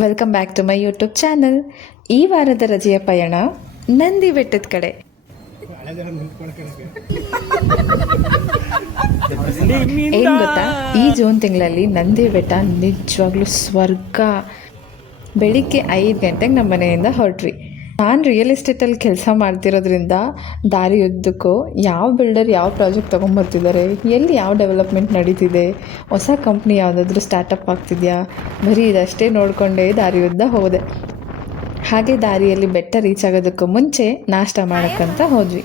Welcome back to my YouTube channel. ಈ ವಾರದ ರಜೆಯ ಪಯಣ ನಂದಿ ಬೆಟ್ಟದ ಕಡೆ. ಏನು ಗೊತ್ತಾ, ಈ ಜೂನ್ ತಿಂಗಳಲ್ಲಿ ನಂದಿ ಬೆಟ್ಟ ನಿಜವಾಗ್ಲೂ ಸ್ವರ್ಗ. ಬೆಳಿಗ್ಗೆ 5 ಗಂಟೆಗೆ ನಮ್ಮ ಮನೆಯಿಂದ ಹೊರಟ್ವಿ. ನಾನು ರಿಯಲ್ ಎಸ್ಟೇಟಲ್ಲಿ ಕೆಲಸ ಮಾಡ್ತಿರೋದ್ರಿಂದ ದಾರಿಯುದ್ದಕ್ಕೂ ಯಾವ ಬಿಲ್ಡರ್ ಯಾವ ಪ್ರಾಜೆಕ್ಟ್ ತೊಗೊಂಬರ್ತಿದ್ದಾರೆ, ಎಲ್ಲಿ ಯಾವ ಡೆವಲಪ್ಮೆಂಟ್ ನಡೀತಿದೆ, ಹೊಸ ಕಂಪ್ನಿ ಯಾವುದಾದ್ರೂ ಸ್ಟಾರ್ಟಪ್ ಆಗ್ತಿದೆಯಾ, ಬರೀ ಇದಷ್ಟೇ ನೋಡಿಕೊಂಡೇ ದಾರಿಯುದ್ದ ಹೋದೆ. ಹಾಗೆ ದಾರಿಯಲ್ಲಿ ಬೆಟ್ಟ ರೀಚ್ ಆಗೋದಕ್ಕೂ ಮುಂಚೆ ನಾಷ್ಟ ಮಾಡೋಕ್ಕಂತ ಹೋದ್ವಿ.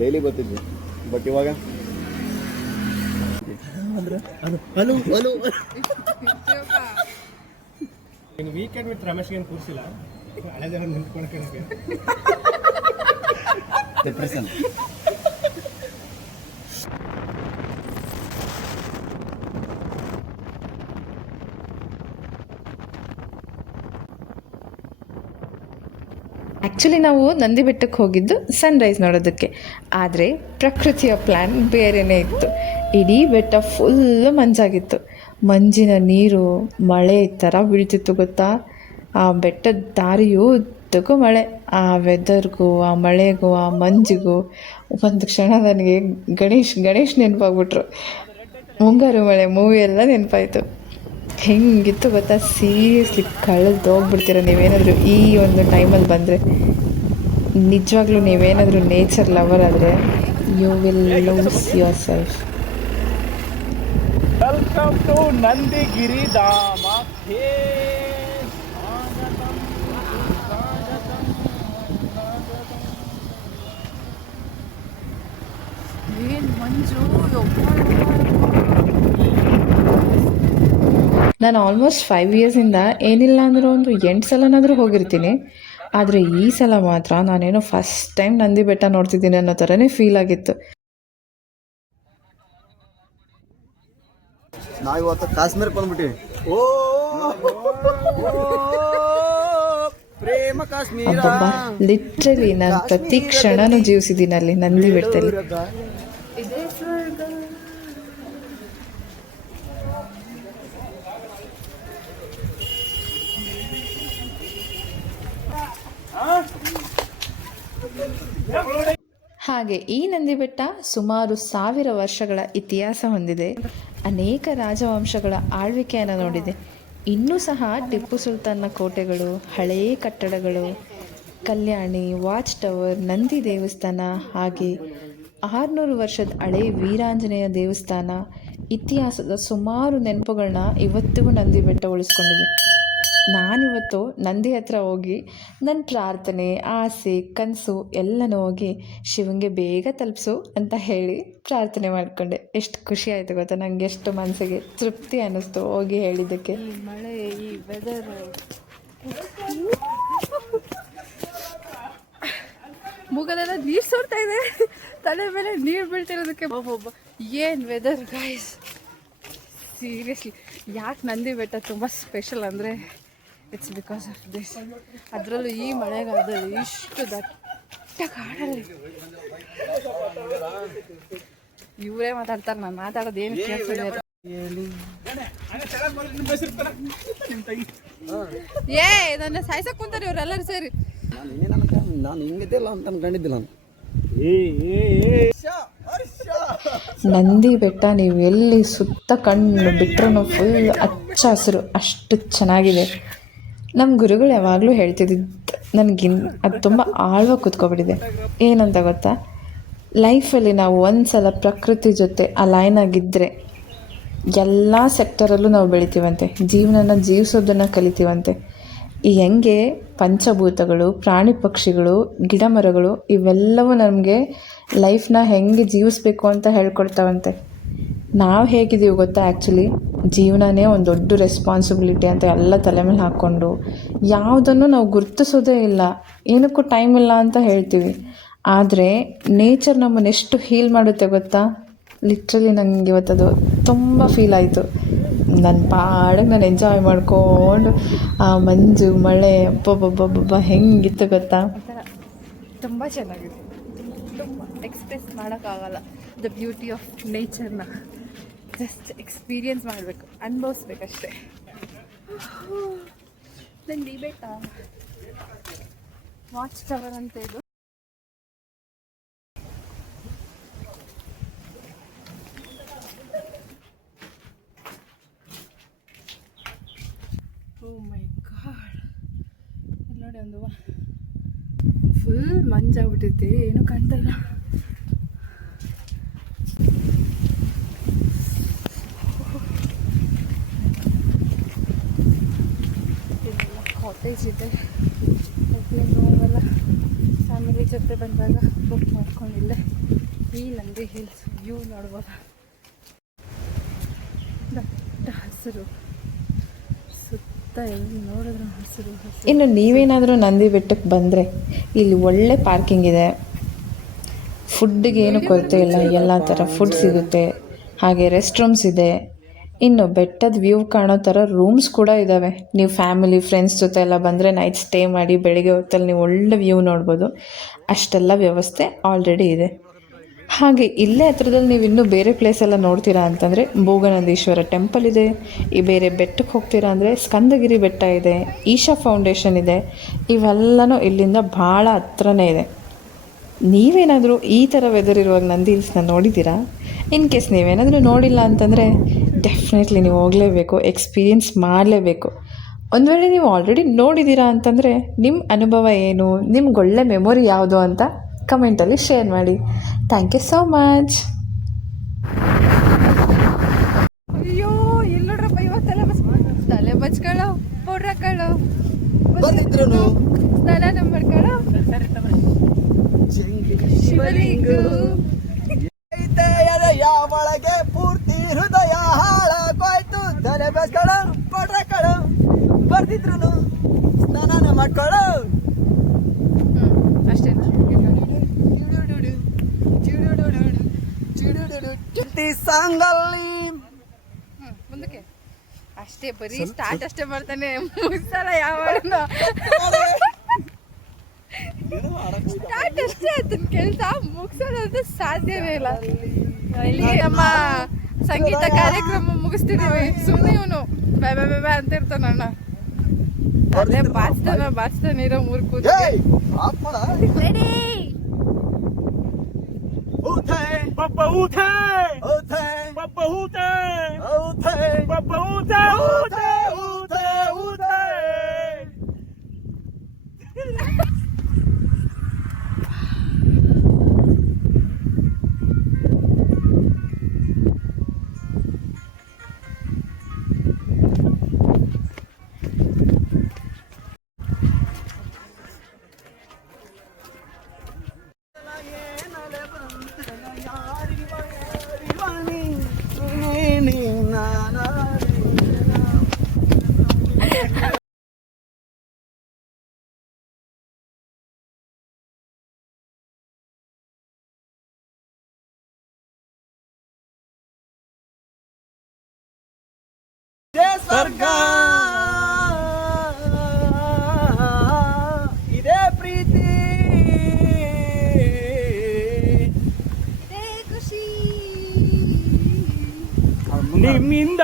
ಡೈಲಿ ಬರ್ತಿದ್ವಿ, ಬಟ್ ಇವಾಗ ವೀಕೆಂಡ್ ವಿತ್ ರಮೇಶ್ ಏನು ಕೂರಿಸಿಲ್ಲ, ಹಳೆ ಜನ ನಿಂತ್ಕೊಳಕ್ಕೆ ಡಿಪ್ರೆಷನ್. ಆ್ಯಕ್ಚುಲಿ ನಾವು ನಂದಿ ಬೆಟ್ಟಕ್ಕೆ ಹೋಗಿದ್ದು ಸನ್ರೈಸ್ ನೋಡೋದಕ್ಕೆ, ಆದರೆ ಪ್ರಕೃತಿಯ ಪ್ಲ್ಯಾನ್ ಬೇರೆಯೇ ಇತ್ತು. ಇಡೀ ಬೆಟ್ಟ ಫುಲ್ಲು ಮಂಜಾಗಿತ್ತು. ಮಂಜಿನ ನೀರು ಮಳೆ ಥರ ಬೀಳ್ತಿತ್ತು ಗೊತ್ತಾ. ಆ ಬೆಟ್ಟದ ದಾರಿಯೂ ಉದ್ದಕ್ಕೂ ಮಳೆ. ಆ ವೆದರ್ಗೂ ಆ ಮಳೆಗೂ ಆ ಮಂಜಿಗೂ ಒಂದು ಕ್ಷಣ ನನಗೆ ಗಣೇಶ್ ನೆನಪಾಗ್ಬಿಟ್ರು. ಮುಂಗಾರು ಮಳೆ ಮೂವಿ ಎಲ್ಲ ನೆನಪಾಯಿತು. ಹೆಂಗಿತ್ತು ಗೊತ್ತಾ, ಸೀರಿಯಸ್ಲಿ ಹೋಗ್ಬಿಡ್ತೀರ ನೀವೇನಾದರೂ ಈ ಒಂದು ಟೈಮಲ್ಲಿ ಬಂದರೆ. ನಿಜವಾಗ್ಲೂ ನೀವೇನಾದರೂ ನೇಚರ್ ಲವರ್ ಆದರೆ you will lose your self. Welcome to Nandigiri Dhama. ನಾನು ಆಲ್ಮೋಸ್ಟ್ 5 ಇಯರ್ಸಿಂದ ಏನಿಲ್ಲ ಅಂದರೂ ಒಂದು 8 ಸಲನಾದರೂ ಹೋಗಿರ್ತೀನಿ. ಆದರೆ ಈ ಸಲ ಮಾತ್ರ ನಾನೇನೋ ಫಸ್ಟ್ ಟೈಮ್ ನಂದಿ ಬೆಟ್ಟ ನೋಡ್ತಿದ್ದೀನಿ ಅನ್ನೋ ಥರನೇ ಫೀಲ್ ಆಗಿತ್ತು. ನಾವು ಇವತ್ತು ಕಾಶ್ಮೀರಕ್ಕೆ ಬಂದ್ಬಿಟ್ಟಿವಿ. ಪ್ರೇಮ ಕಾಶ್ಮೀರ. ಲಿಟ್ರಲಿ ನಾನು ಪ್ರತಿ ಕ್ಷಣನೂ ಜೀವಿಸಿದ್ದೀನಿ ಅಲ್ಲಿ ನಂದಿ ಬೆಟ್ಟದಲ್ಲಿ. ಹಾಗೆ ಈ ನಂದಿ ಬೆಟ್ಟ ಸುಮಾರು 1000 ವರ್ಷಗಳ ಇತಿಹಾಸ ಹೊಂದಿದೆ. ಅನೇಕ ರಾಜವಂಶಗಳ ಆಳ್ವಿಕೆಯನ್ನು ನೋಡಿದೆ. ಇನ್ನೂ ಸಹ ಟಿಪ್ಪು ಸುಲ್ತಾನ್ನ ಕೋಟೆಗಳು, ಹಳೆಯ ಕಟ್ಟಡಗಳು, ಕಲ್ಯಾಣಿ, ವಾಚ್ ಟವರ್, ನಂದಿ ದೇವಸ್ಥಾನ, ಹಾಗೆ 600 ವರ್ಷದ ಹಳೆಯ ವೀರಾಂಜನೇಯ ದೇವಸ್ಥಾನ, ಇತಿಹಾಸದ ಸುಮಾರು ನೆನಪುಗಳನ್ನ ಇವತ್ತಿಗೂ ನಂದಿ ಬೆಟ್ಟ ಉಳಿಸ್ಕೊಂಡಿದೆ. ನಾನಿವತ್ತು ನಂದಿ ಹತ್ರ ಹೋಗಿ ನನ್ನ ಪ್ರಾರ್ಥನೆ, ಆಸೆ, ಕನಸು ಎಲ್ಲನೂ ಹೋಗಿ ಶಿವಂಗೆ ಬೇಗ ತಲುಪಿಸು ಅಂತ ಹೇಳಿ ಪ್ರಾರ್ಥನೆ ಮಾಡಿಕೊಂಡೆ. ಎಷ್ಟು ಖುಷಿ ಆಯಿತು ಗೊತ್ತಾ, ನನಗೆ ಎಷ್ಟು ಮನಸ್ಸಿಗೆ ತೃಪ್ತಿ ಅನ್ನಿಸ್ತು ಹೋಗಿ ಹೇಳಿದ್ದಕ್ಕೆ. ಮಳೆ, ಈ ವೆದರ್, ಮೂಗಲೆಲ್ಲ ನೀರು ಸುರ್ತಾ ಇದೆ, ತಲೆ ಮೇಲೆ ನೀರು ಬೀಳ್ತಿರೋದಕ್ಕೆ ಏನು ವೆದರ್ ಗೈಸ್. ಸೀರಿಯಸ್ಲಿ ಯಾಕೆ ನಂದಿ ಬೆಟ್ಟ ತುಂಬ ಸ್ಪೆಷಲ್ ಅಂದರೆ ಇಟ್ಸ್ ಬಿಕಾಸ್ ಆಫ್ ದಿಸ್. ಅದರಲ್ಲೂ ಈ ಮಳೆಗಾಲದಲ್ಲಿ ಇಷ್ಟು ದಟ್ಟ ಕಾಡಲ್ಲಿ ಇವರೇ ಮಾತಾಡ್ತಾರೆ, ನಾನು ಮಾತಾಡೋದು ಏನು ಕೇಳ್ತಿದೆ. ನನ್ನ ಸಾಯ್ಸಕ್ ಕುಂತಾರೆ ಇವರೆಲ್ಲರೂ ಸೇರಿ. ನಾನು ಹಿಂಗಿದ್ದಿಲ್ಲ ಅಂತ ಅನ್ಕೊಂಡಿದ್ದಿಲ್ಲ. ನಂದಿ ಬೆಟ್ಟ ನೀವು ಎಲ್ಲಿ ಸುತ್ತ ಕಣ್ಣು ಬಿಟ್ಟರು ಫುಲ್ ಹಚ್ಚ ಹಸಿರು, ಅಷ್ಟು ಚೆನ್ನಾಗಿದೆ. ನಮ್ಮ ಗುರುಗಳು ಯಾವಾಗಲೂ ಹೇಳ್ತಿದ್ದಿದ್ದು ಅದು ತುಂಬ ಆಳವಾಗಿ ಕೂತ್ಕೊಬಿಟ್ಟಿದೆ. ಏನಂತ ಗೊತ್ತಾ, ಲೈಫಲ್ಲಿ ನಾವು ಒಂದ್ಸಲ ಪ್ರಕೃತಿ ಜೊತೆ ಅಲೈನ್ ಆಗಿದ್ದರೆ ಎಲ್ಲ ಸೆಕ್ಟರಲ್ಲೂ ನಾವು ಬೆಳಿತೀವಂತೆ, ಜೀವನನ ಜೀವಿಸೋದನ್ನು ಕಲಿತೀವಂತೆ. ಈ ಹೆಂಗೆ ಪಂಚಭೂತಗಳು, ಪ್ರಾಣಿ ಪಕ್ಷಿಗಳು, ಗಿಡ ಮರಗಳು ಇವೆಲ್ಲವೂ ನಮಗೆ ಲೈಫ್ನ ಹೆಂಗೆ ಜೀವಿಸ್ಬೇಕು ಅಂತ ಹೇಳ್ಕೊಡ್ತಾವಂತೆ. ನಾವು ಹೇಗಿದ್ದೀವಿ ಗೊತ್ತಾ, ಆ್ಯಕ್ಚುಲಿ ಜೀವನನೇ ಒಂದು ದೊಡ್ಡ ರೆಸ್ಪಾನ್ಸಿಬಿಲಿಟಿ ಅಂತ ಎಲ್ಲ ತಲೆ ಮೇಲೆ ಹಾಕ್ಕೊಂಡು ಯಾವುದನ್ನು ನಾವು ಗುರುತಿಸೋದೇ ಇಲ್ಲ, ಏನಕ್ಕೂ ಟೈಮ್ ಇಲ್ಲ ಅಂತ ಹೇಳ್ತೀವಿ. ಆದರೆ ನೇಚರ್ ನಮ್ಮನ್ನು ಎಷ್ಟು ಹೀಲ್ ಮಾಡುತ್ತೆ ಗೊತ್ತಾ. ಲಿಟ್ರಲಿ ನನಗೆ ಇವತ್ತದು ತುಂಬ ಫೀಲ್ ಆಯಿತು. ನನ್ನ ಪಾಡಿಗೆ ನಾನು ಎಂಜಾಯ್ ಮಾಡ್ಕೊಂಡು ಆ ಮಂಜು ಮಳೆ ಅಬ್ಬಬ್ಬಬ್ಬಬ್ಬ ಹೆಂಗಿತ್ತು ಗೊತ್ತಾ. ತುಂಬ ಚೆನ್ನಾಗಿದೆ. ತುಂಬ ಎಕ್ಸ್ಪ್ರೆಸ್ ಮಾಡೋಕ್ಕಾಗಲ್ಲ ದ ಬ್ಯೂಟಿ ಆಫ್ ನೇಚರ್ನ. ಜಸ್ಟ್ ಎಕ್ಸ್ಪೀರಿಯನ್ಸ್ ಮಾಡಬೇಕು, ಅನುಭವಿಸ್ಬೇಕಷ್ಟೆ. ನಂದು ಈ ಬೆಟ್ಟ ವಾಚ್ ಟವರ್ ಅಂತ ಇದು. ಓ ಮೈ ಗಾಡ್, ಇಲ್ಲಿ ನೋಡಿ ಒಂದು ಫುಲ್ ಮಂಜಾಗ್ಬಿಟ್ಟೈತೆ, ಏನೂ ಕಾಣ್ತಾ ಇಲ್ಲ. ಇಲ್ಲೆಲ್ಲ ಕಾಟೇಜ್ ಇದೆ. ಒಬ್ಬಳಿಂದ ಹೋಗಲ್ಲ, ಫ್ಯಾಮಿಲಿ ಜೊತೆ ಬಂದಾಗ ಬುಕ್ ಮಾಡ್ಕೊಂಡಿಲ್ಲ. ಈ ನಂದಿ ಹಿಲ್ಸ್ ವ್ಯೂ ನೋಡ್ಬೋದು. ದಟ್ಟ ಹಸಿರು, ಸುತ್ತ ಎಲ್ಲಿ ನೋಡಿದ್ರು ಹಸಿರು ಹಸಿರು. ಇನ್ನು ನೀವೇನಾದರೂ ನಂದಿ ಬೆಟ್ಟಕ್ಕೆ ಬಂದರೆ ಇಲ್ಲಿ ಒಳ್ಳೆ ಪಾರ್ಕಿಂಗ್ ಇದೆ, ಫುಡ್ಡಿಗೆ ಏನು ಕೊರತೆ ಇಲ್ಲ, ಎಲ್ಲ ಥರ ಫುಡ್ ಸಿಗುತ್ತೆ. ಹಾಗೆ ರೆಸ್ಟ್ ರೂಮ್ಸ್ ಇದೆ. ಇನ್ನು ಬೆಟ್ಟದ ವ್ಯೂ ಕಾಣೋ ಥರ ರೂಮ್ಸ್ ಕೂಡ ಇದ್ದಾವೆ. ನೀವು ಫ್ಯಾಮಿಲಿ ಫ್ರೆಂಡ್ಸ್ ಜೊತೆ ಎಲ್ಲ ಬಂದರೆ ನೈಟ್ ಸ್ಟೇ ಮಾಡಿ ಬೆಳಿಗ್ಗೆ ಹೊತ್ತಲ್ಲಿ ನೀವು ಒಳ್ಳೆ ವ್ಯೂ ನೋಡ್ಬೋದು. ಅಷ್ಟೆಲ್ಲ ವ್ಯವಸ್ಥೆ ಆಲ್ರೆಡಿ ಇದೆ. ಹಾಗೆ ಇಲ್ಲೇ ಹತ್ರದಲ್ಲಿ ನೀವು ಇನ್ನೂ ಬೇರೆ ಪ್ಲೇಸ್ ಎಲ್ಲ ನೋಡ್ತೀರಾ ಅಂತಂದರೆ ಭೋಗನಂದೀಶ್ವರ ಟೆಂಪಲ್ ಇದೆ. ಈ ಬೇರೆ ಬೆಟ್ಟಕ್ಕೆ ಹೋಗ್ತೀರಾ ಅಂದರೆ ಸ್ಕಂದಗಿರಿ ಬೆಟ್ಟ ಇದೆ, ಈಶಾ ಫೌಂಡೇಶನ್ ಇದೆ. ಇವೆಲ್ಲನೂ ಇಲ್ಲಿಂದ ಭಾಳ ಹತ್ರನೇ ಇದೆ. ನೀವೇನಾದರೂ ಈ ಥರ ವೆದರ್ ಇರುವಾಗ ನಂದಿ ಹಿಲ್ಸ್ನ ನೋಡಿದ್ದೀರಾ? ಇನ್ ಕೇಸ್ ನೀವೇನಾದರೂ ನೋಡಿಲ್ಲ ಅಂತಂದರೆ ಡೆಫಿನೆಟ್ಲಿ ನೀವು ಹೋಗಲೇಬೇಕು, ಎಕ್ಸ್ಪೀರಿಯನ್ಸ್ ಮಾಡಲೇಬೇಕು. ಒಂದು ವೇಳೆ ನೀವು ಆಲ್ರೆಡಿ ನೋಡಿದ್ದೀರಾ ಅಂತಂದರೆ ನಿಮ್ಮ ಅನುಭವ ಏನು, ನಿಮ್ಗೆ ಒಳ್ಳೆ ಮೆಮೊರಿ ಯಾವುದು ಅಂತ ಕಮೆಂಟಲ್ಲಿ ಶೇರ್ ಮಾಡಿ. Thank you so much. ಅಯ್ಯೋ ಇಲ್ಲಿ ನೋಡ್ರಪ್ಪ, ಇವಾಗ ತಲೆ ಬಚ್ಕೊಳ್ಳೋ, ಪೌಡ್ರ್ ಹಾಕೊಳ್ಳೋ, ಸ್ನಾನ ಮಾಡ್ಕೊಳ್ಳೋ, ಶಿವಲಿಂಗ ಒಳಗೆ ಪೂರ್ತಿ ಹೃದಯ ಹಾಳಾಗೋಯ್ತು. ತಲೆ ಬೆಸ್ಕೊಳ್ಳೋ, ಪೌಡ್ರ್ ಹಾಕೊಳ್ಳೋ, ಬರ್ದಿದ್ರು ಸ್ನಾನ ಮಾಡ್ಕೊಳ್ಳೋ. ಅಷ್ಟೇನಾ? ಸಾಂಗಲ್ಲಿ ಮುಂದಕ್ಕೆ ಅಷ್ಟೇ, ಬರೀ ಸ್ಟಾರ್ಟ್ ಅಷ್ಟೇ ಮಾಡ್ತಾನೆ, ಮುಗಿಸಲ್ಲ ಯಾವ ಸ್ಟಾರ್ಟ್ ಅಷ್ಟೇ ಅದನ್ನ ಕೆಲಸ, ಮುಗಿಸೋದಂತೂ ಸಾಧ್ಯನೇ ಇಲ್ಲ. ಇಲ್ಲಿ ನಮ್ಮ ಸಂಗೀತ ಕಾರ್ಯಕ್ರಮ ಮುಗಿಸ್ತಿದೀವಿ, ಸುಮ್ಮನೆ ಇವನು ಬೇ ಬೇ ಬೇ ಅಂತ ಇರ್ತಾನಣ್ಣ. ಅದೇ ಬಾಚ್ತಾನೆ ಇರೋ ಮೂರು ಕೂತು. Ready Papa Ute! Papa Ute! Papa Ute! Ute! ಸ್ವರ್ಗ ಇದೇ ಪ್ರೀತಿ, ಇದೇ ಖುಷಿ ನಿಮ್ಮಿಂದ